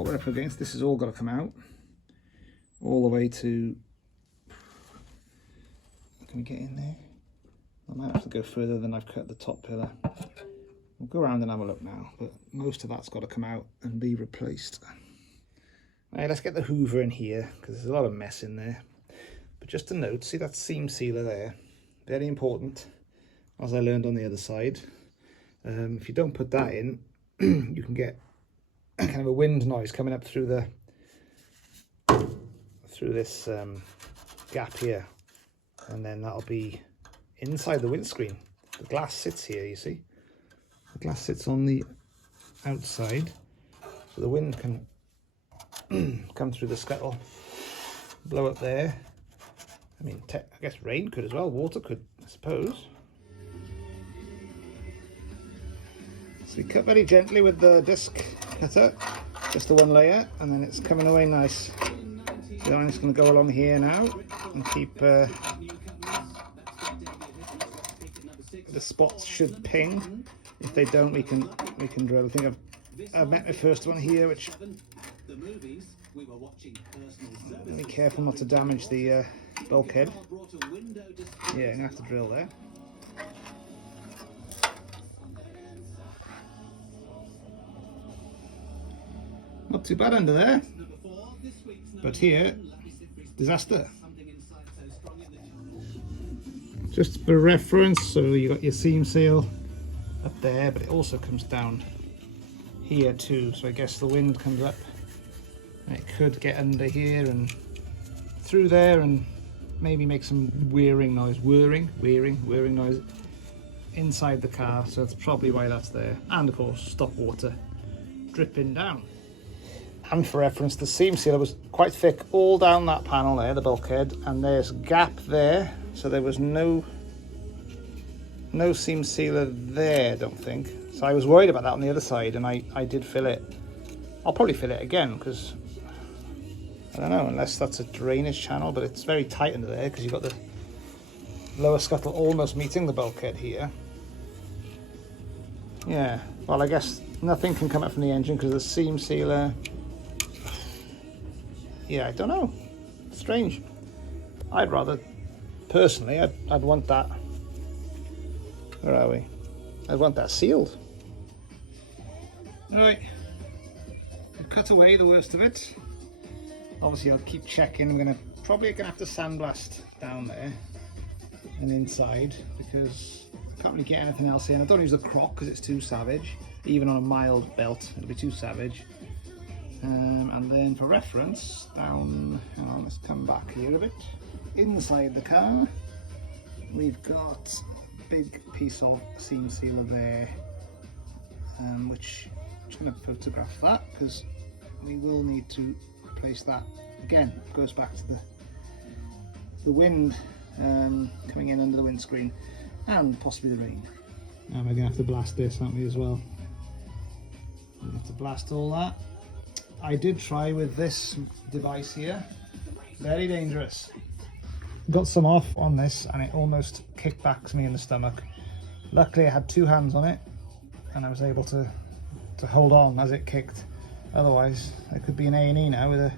what we're up against. This has all got to come out all the way to, can we get in there? I might have to go further than I've cut the top pillar. We'll go around and have a look now, but most of that's got to come out and be replaced. Right, let's get the hoover in here because there's a lot of mess in there. But just a note, see that seam sealer there? Very important, as I learned on the other side. If you don't put that in, you can get kind of a wind noise coming up through this gap here, and then that'll be inside the windscreen. The glass sits here, you see. The glass sits on the outside, so the wind can come through the scuttle, blow up there. I mean, I guess rain could as well, water could, I suppose. So we cut very gently with the disc cutter, just the one layer, and then it's coming away nice. So I'm just going to go along here now and keep the spots should ping. If they don't, we can drill. I think I've met my first one here, which be careful not to damage the bulkhead. Yeah, I'm gonna have to drill there. Not too bad under there, but here, disaster. Just for reference, so you got your seam seal up there, but it also comes down here too, so I guess the wind comes up and it could get under here and through there and maybe make some whirring noise inside the car, so that's probably why that's there. And of course stop water dripping down. And for reference, the seam sealer was quite thick all down that panel there, the bulkhead, and there's a gap there, so there was no seam sealer there, I don't think. So I was worried about that on the other side, and I did fill it. I'll probably fill it again because I don't know, unless that's a drainage channel, but it's very tight under there because you've got the lower scuttle almost meeting the bulkhead here. Yeah, well, I guess nothing can come up from the engine because of the seam sealer. Yeah, I don't know. Strange. I'd rather, personally, I'd want that. Where are we? I'd want that sealed. Right, we've cut away the worst of it. Obviously, I'll keep checking. We're probably gonna have to sandblast down there and inside because I can't really get anything else in. I don't use the croc because it's too savage. Even on a mild belt, it'll be too savage. And then for reference, down, let's come back here a bit. Inside the car, we've got a big piece of seam sealer there, which I'm just going to photograph that because we will need to replace that. Again, it goes back to the wind coming in under the windscreen and possibly the rain. Now we're going to have to blast this, aren't we, as well? We have to blast all that. I did try with this device here, very dangerous. Got some off on this and it almost kicked back me in the stomach. Luckily I had two hands on it and I was able to hold on as it kicked. Otherwise I could be in A&E now with a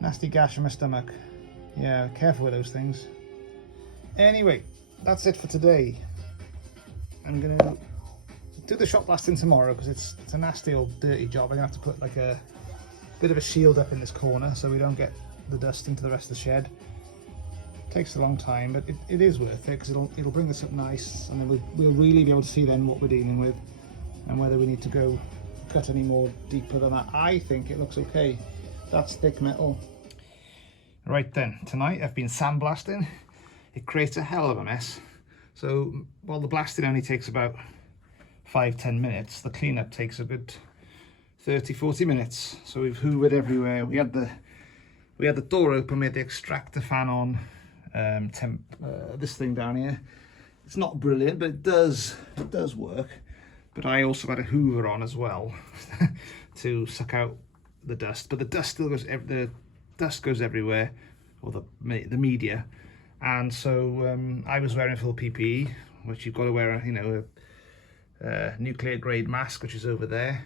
nasty gash in my stomach. Yeah, careful with those things. Anyway, that's it for today. I'm gonna do the shot blasting tomorrow because it's a nasty old dirty job. I'm gonna have to put like a bit of a shield up in this corner so we don't get the dust into the rest of the shed. Takes a long time, but it is worth it because it'll bring this up nice, and then we'll really be able to see then what we're dealing with and whether we need to go cut any more deeper than that. I think it looks okay. That's thick metal. Right then, tonight I've been sandblasting. It creates a hell of a mess. So while the blasting only takes about 5-10 minutes, the cleanup takes a good 30-40 minutes. So we've hoovered everywhere. We had the door open, we had the extractor fan on, this thing down here. It's not brilliant, but it does work. But I also had a hoover on as well to suck out the dust. But the dust still goes everywhere, or the media. And so I was wearing full PPE, which you've got to wear, you know, a nuclear grade mask, which is over there,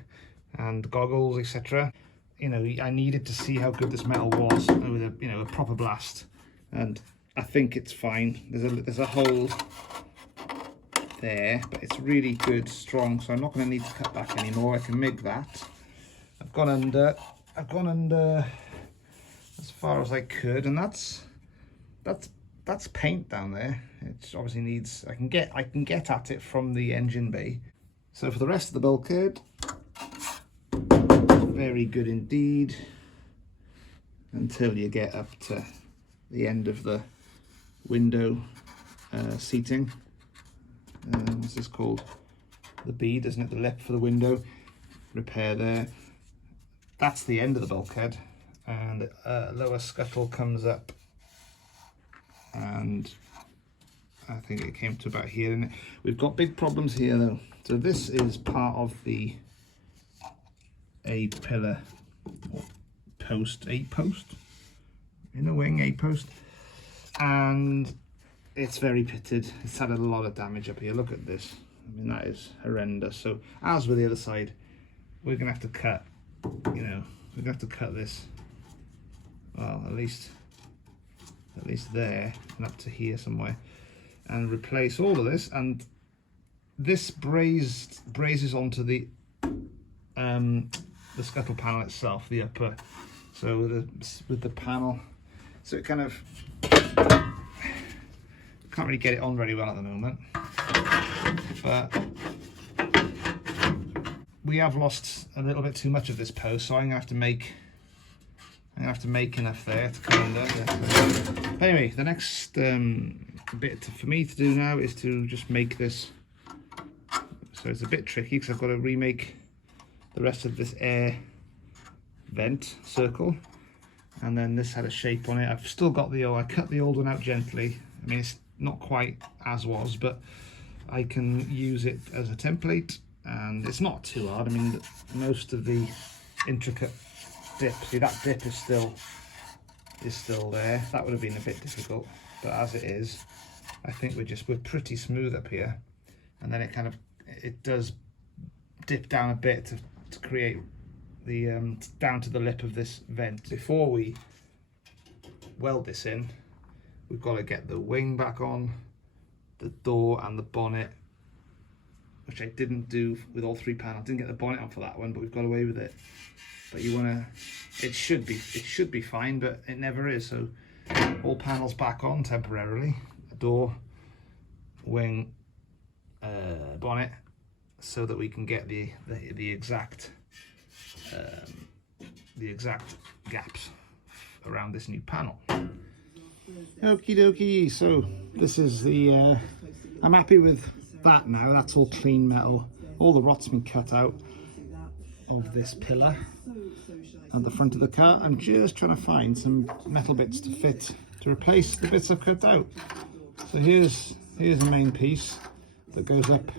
and goggles, etc. you know, I needed to see how good this metal was with a, you know, a proper blast, and I think it's fine. There's a hole there, but it's really good, strong, so I'm not going to need to cut back anymore. I can MIG that. I've gone under as far as I could, and that's paint down there. It obviously needs, I can get at it from the engine bay. So for the rest of the bulkhead, very good indeed, until you get up to the end of the window seating. This is called the bead, isn't it? The lip for the window. Repair there. That's the end of the bulkhead, and lower scuttle comes up, and I think it came to about here. And we've got big problems here though. So this is part of the A-pillar post, A-post in the wing, A-post, and it's very pitted. It's had a lot of damage up here. Look at this. I mean, that is horrendous. So as with the other side, we're gonna have to cut, you know, we're gonna have to cut this, well, at least there and up to here somewhere, and replace all of this. And this brazes onto the scuttle panel itself, the upper, so with the panel, so it kind of can't really get it on very well at the moment, but we have lost a little bit too much of this post, so I'm gonna have to make enough there to come under. But anyway, the next bit for me to do now is to just make this. So it's a bit tricky because I've got to remake the rest of this air vent circle, and then this had a shape on it. I've still got the I cut the old one out gently. I mean, it's not quite as was, but I can use it as a template, and it's not too hard. I mean, most of the intricate dip, see that dip is still there. That would have been a bit difficult, but as it is, I think we're pretty smooth up here, and then it does dip down a bit to create the down to the lip of this vent. Before we weld this in, we've got to get the wing back on, the door and the bonnet, which I didn't do with all three panels. Didn't get the bonnet on for that one, but we've got away with it. But you want to, it should be fine, but it never is. So all panels back on temporarily, door, wing, bonnet, so that we can get the exact gaps around this new panel. Okie dokie, so this is the I'm happy with that now. That's all clean metal. All the rot's been cut out of this pillar at the front of the car. I'm just trying to find some metal bits to fit to replace the bits I've cut out. So here's the main piece that goes up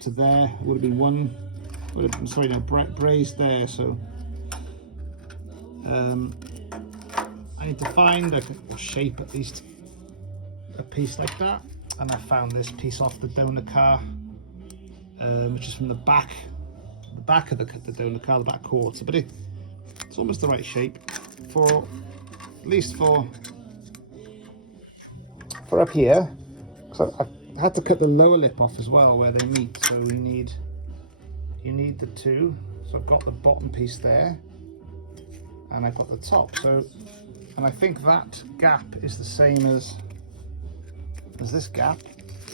to there. Would have been one, sorry, no, brazed there. So I need to find a shape, at least a piece like that, and I found this piece off the donor car, which is from the back of the donor car, the back quarter, but it's almost the right shape for, at least for up here. So I had to cut the lower lip off as well where they meet, so you need the two. So I've got the bottom piece there, and I've got the top. So, and I think that gap is the same as this gap.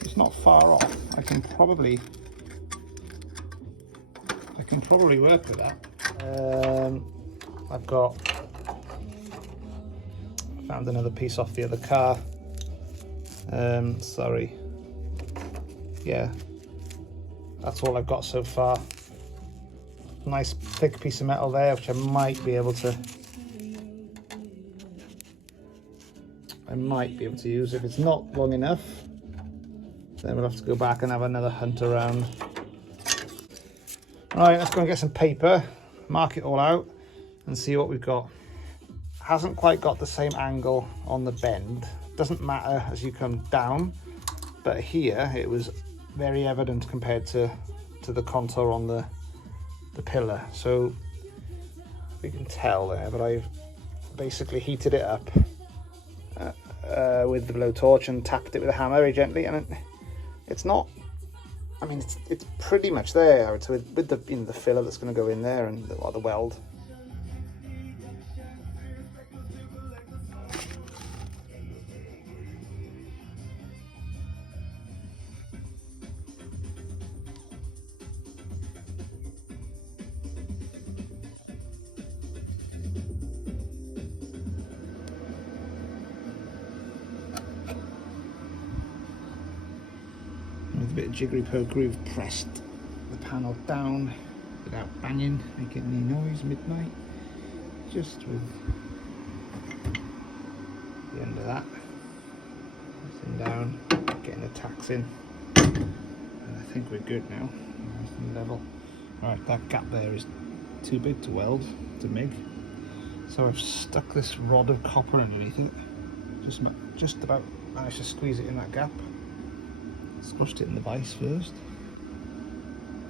It's not far off. I can probably work with that. I found another piece off the other car. Sorry. Yeah, that's all I've got so far. Nice thick piece of metal there, which I might be able to use. If it's not long enough, then we'll have to go back and have another hunt around. Right, let's go and get some paper, mark it all out, and see what we've got. Hasn't quite got the same angle on the bend. Doesn't matter as you come down, but here it was very evident compared to the contour on the pillar. So you can tell there, but I've basically heated it up with the blowtorch and tapped it with a hammer very gently, and it's not, I mean, it's pretty much there. It's with the the filler that's going to go in there and the weld. With a bit of jiggery pokery, we've pressed the panel down without banging, making any noise midnight, just with the end of that, pressing down, getting the tacks in, and I think we're good now, nice and level. Alright, that gap there is too big to weld, to MIG, so I've stuck this rod of copper underneath it, just about managed to squeeze it in that gap. Squished it in the vise first,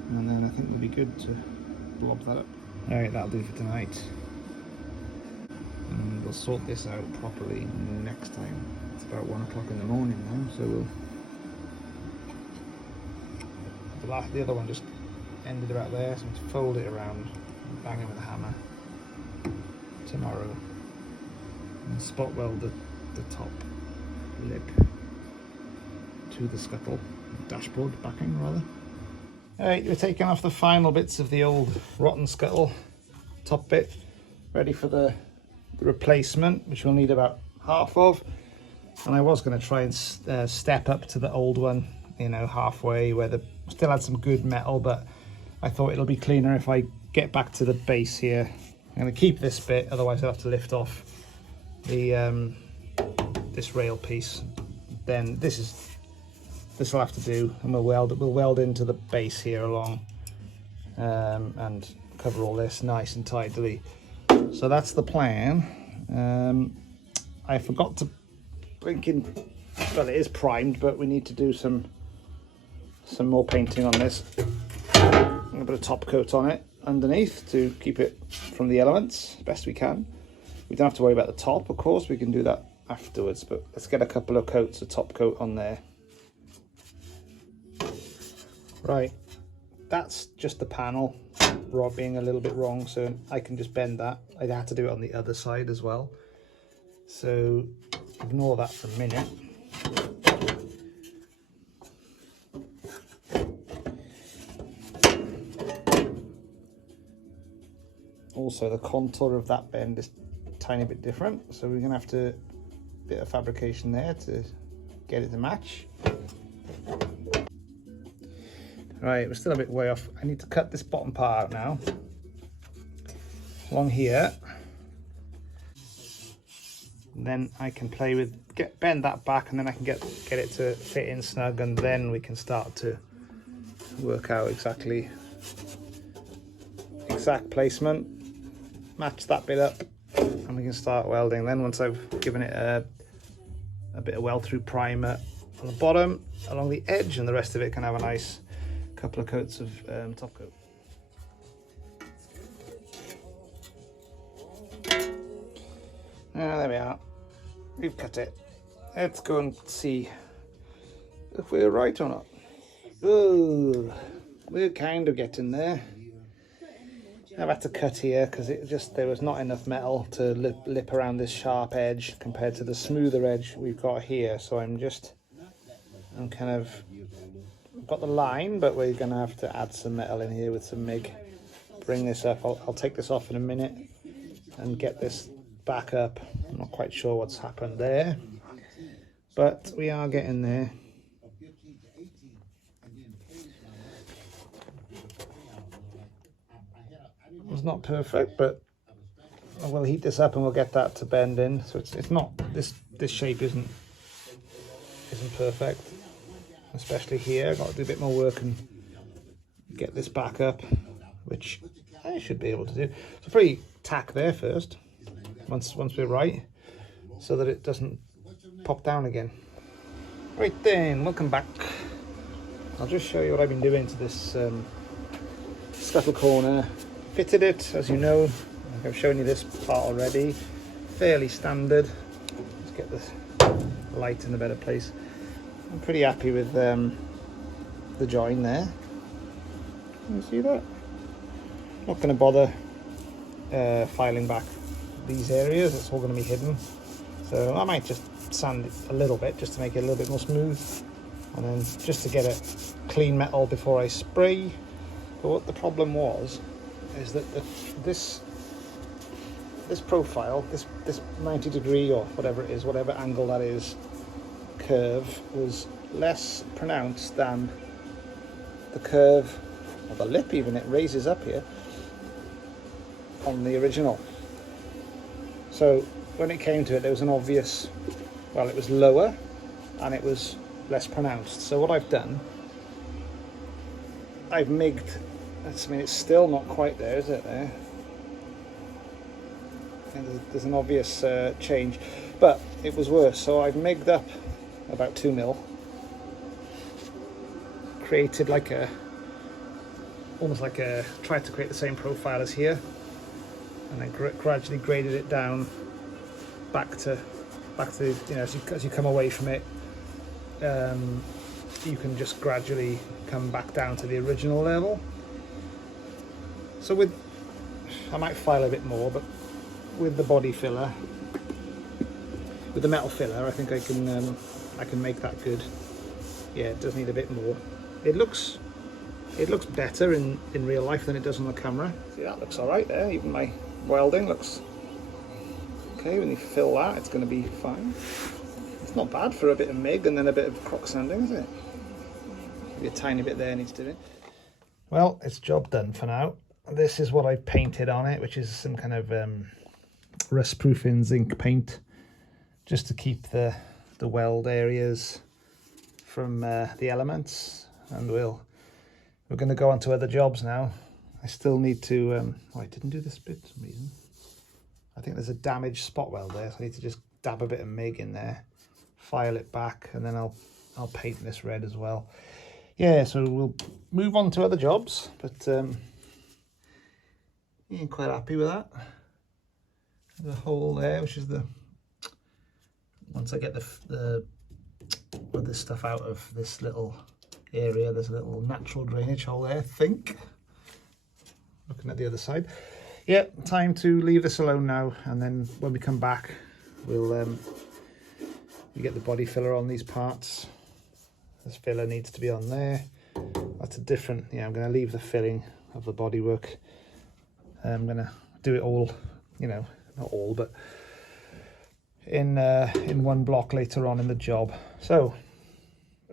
and then I think we'll be good to blob that up. Alright, that'll do for tonight, and we'll sort this out properly next time. It's about 1 o'clock in the morning now, so the other one just ended about there, so I'm going to fold it around and bang it with a hammer tomorrow, and spot weld the top lip to the scuttle, dashboard backing rather. Alright, we're taking off the final bits of the old rotten scuttle top bit, ready for the replacement, which we'll need about half of. And I was going to try and step up to the old one, you know, halfway, where the still had some good metal, but I thought it'll be cleaner if I get back to the base here. I'm going to keep this bit, otherwise I'll have to lift off the this rail piece. Then this will have to do, and we'll weld into the base here along, and cover all this nice and tidily. So that's the plan. I forgot to blink in, well, it is primed, but we need to do some more painting on this. I'm gonna put a top coat on it underneath to keep it from the elements as best we can. We don't have to worry about the top, of course, we can do that afterwards, but let's get a couple of coats of top coat on there. Right, that's just the panel rod being a little bit wrong, so I can just bend that. I had to do it on the other side as well, so ignore that for a minute. Also, the contour of that bend is a tiny bit different, so we're going to have to bit of fabrication there to get it to match. Right, we're still a bit way off. I need to cut this bottom part out now, along here. And then I can play with, bend that back, and then I can get it to fit in snug, and then we can start to work out exact placement, match that bit up, and we can start welding. Then once I've given it a bit of weld through primer on the bottom, along the edge, and the rest of it can have a nice couple of coats of top coat. There we are. We've cut it. Let's go and see if we're right or not. Oh, we're kind of getting there. I've had to cut here because there was not enough metal to lip around this sharp edge compared to the smoother edge we've got here. So I've got the line, but we're going to have to add some metal in here with some MIG. Bring this up. I'll take this off in a minute and get this back up. I'm not quite sure what's happened there, but we are getting there. It's not perfect, but we'll heat this up and we'll get that to bend in. So it's not, this shape isn't perfect, especially here. I've got to do a bit more work and get this back up, which I should be able to do. So probably tack there first, once we're right, so that it doesn't pop down again. Right then, welcome back. I'll just show you what I've been doing to this scuttle corner. Fitted it, as you know, I've shown you this part already, fairly standard. Let's get this light in a better place. I'm pretty happy with the join there. You see that? Not going to bother filing back these areas, it's all going to be hidden. So I might just sand it a little bit just to make it a little bit more smooth, and then just to get it clean metal before I spray. But what the problem was is that this profile, this 90 degree or whatever it is, whatever angle that is, curve was less pronounced than the curve of the lip. Even it raises up here on the original. So when it came to it, there was an obvious, well, it was lower and it was less pronounced. So what I've done, I've MIG'd. I mean, it's still not quite there, is it? There, and there's an obvious change, but it was worse. So I've MIG'd up about 2 mil, created like a, almost like a, tried to create the same profile as here, and then gradually graded it down back to you know, as you come away from it, you can just gradually come back down to the original level. So with, I might file a bit more, but with the body filler, with the metal filler, I think I can make that good. Yeah, it does need a bit more. It looks better in real life than it does on the camera. See, that looks all right there. Even my welding looks okay. When you fill that, it's going to be fine. It's not bad for a bit of MIG and then a bit of croc sanding, is it? Maybe a tiny bit there needs doing. Well, it's job done for now. This is what I've painted on it, which is some kind of rust-proofing zinc paint, just to keep the weld areas from the elements. And we're going to go on to other jobs now. I still need to, oh, I didn't do this bit for some reason. I think there's a damaged spot weld there, so I need to just dab a bit of MIG in there, file it back, and then I'll paint this red as well. Yeah, so we'll move on to other jobs, but yeah, I'm quite happy with that. The hole there, which is the, once I get this stuff out of this little area, there's a little natural drainage hole there, I think. Looking at the other side. Yeah, time to leave this alone now, and then when we come back, we'll we get the body filler on these parts. This filler needs to be on there. That's a different, yeah, I'm going to leave the filling of the bodywork. I'm going to do it all, you know, not all, but in one block later on in the job. So,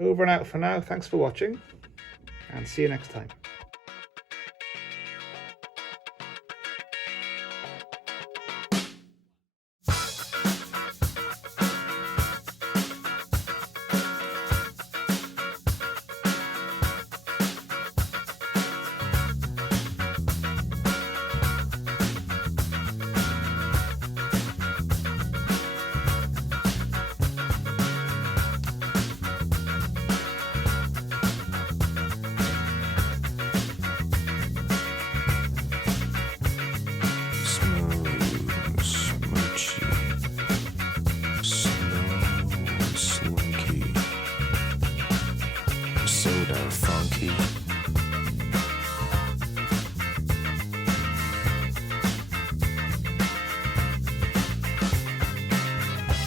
over and out for now. Thanks for watching, and see you next time.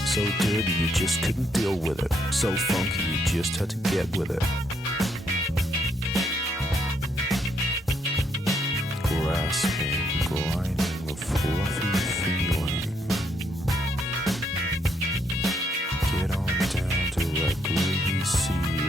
So dirty you just couldn't deal with it. So funky you just had to get with it. Grasping, grinding, a fluffy feeling. Get on down to that groovy sea.